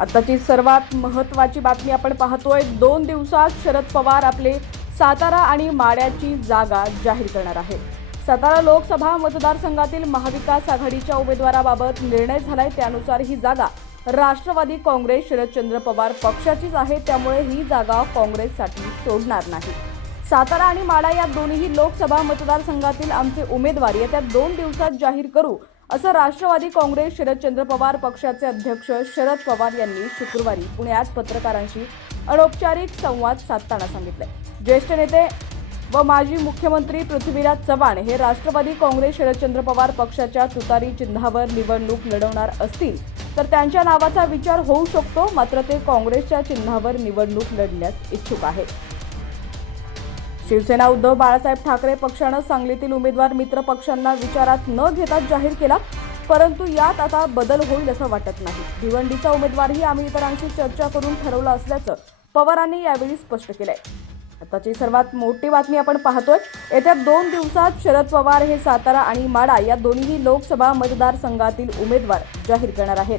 आताची सर्वात महत्त्वाची बातमी आपण पाहतोय दोन दिवसात शरद पवार आपले सातारा आणि माड्याची जागा जाहीर करणार आहेत सातारा लोकसभा मतदारसंघातील महाविकास आघाडीच्या उमेदवाराबाबत निर्णय झालाय त्यानुसार ही जागा राष्ट्रवादी काँग्रेस शरदचंद्र पवार पक्षाचीच आहे त्यामुळे ही जागा काँग्रेससाठी सोडणार नाही. सातारा आणि माडा या दोन्ही लोकसभा मतदारसंघातील आमचे उमेदवार येत्या दोन दिवसात जाहीर करू असं राष्ट्रवादी काँग्रेस शरदचंद्र पवार पक्षाचे अध्यक्ष शरद पवार यांनी शुक्रवारी पुण्यात पत्रकारांशी अनौपचारिक संवाद साधताना सांगितले ज्येष्ठ नेते व माजी मुख्यमंत्री पृथ्वीराज चव्हाण हे राष्ट्रवादी काँग्रेस शरदचंद्र पवार पक्षाच्या तुतारी चिन्हावर निवडणूक लढवणार असतील तर त्यांच्या नावाचा विचार होऊ शकतो मात्र ते काँग्रेसच्या चिन्हावर निवडणूक लढण्यास इच्छुक आहेत. शिवसेना उद्धव बाळासाहेब ठाकरे पक्षानं सांगलीतील उमेदवार मित्र पक्षांना विचारात न घेता जाहीर केला परंतु यात आता बदल होईल असं वाटत नाही. भिवंडीचा उमेदवारही आम्ही इतरांशी चर्चा करून ठरवलं असल्याचं पवारांनी यावेळी स्पष्ट केलंय. आताची सर्वात मोठी बातमी आपण पाहतोय येत्या दोन दिवसात शरद पवार हे सातारा आणि माडा या दोन्ही लोकसभा मतदारसंघातील उमेदवार जाहीर करणार आहेत.